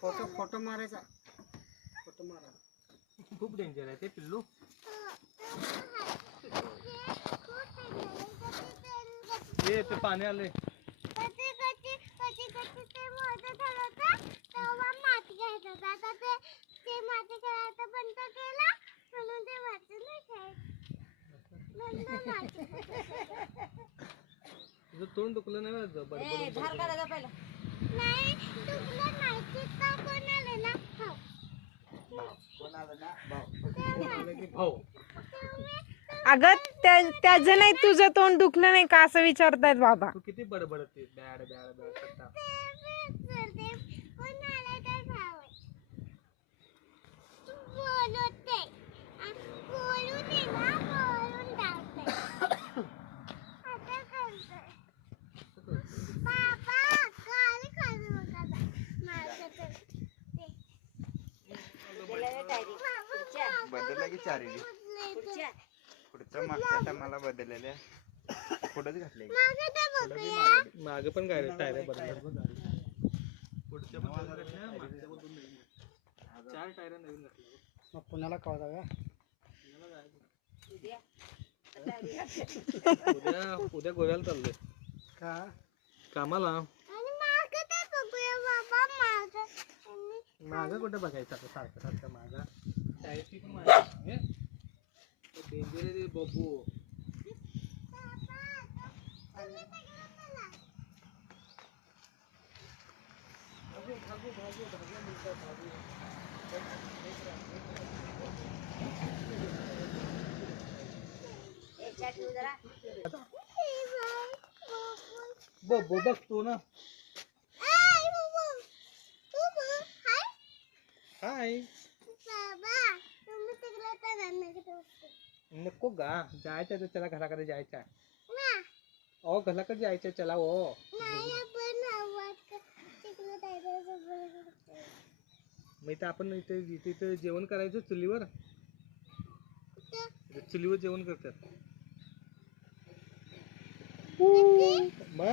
photo photo मारायचा photo मारा खूप डेंजर आहे ते पिल्लू ये ते पाणी आले तुझं तोंड दुखलं नाही धार काढायला पहिला नाही दुखलं नाही चित्ता कोण आलं ना कोण आलं ना भाऊ अगं त्याचं नाही तुझं तोंड दुखलं नाही का असं विचारतायत बाबा तू किती बडबडते बॅड बॅड बॅड करता बदलला की चारी पुढच्या मागच्या टायमाला बदललेल्या पुढेच घातले माग पण काय टायर बदलले पुढच्या पण चार टायर नवीन घातले मग पुण्याला कवा जाऊया उद्या उद्या गोव्याला चाललोय का कामाला माग कुठे बघायचं आता सारखं सारखं मागा टायरची पण मागे डेंजर आहे रे बब्बू बब्बू बघतो ना हाय नको गा जायचं त्याला घराकडे जायचं ओ घराकडे जायचं चला ओ मग इथं आपण इथे जेवण करायचं चुलीवर चुलीवर जेवण करतात मग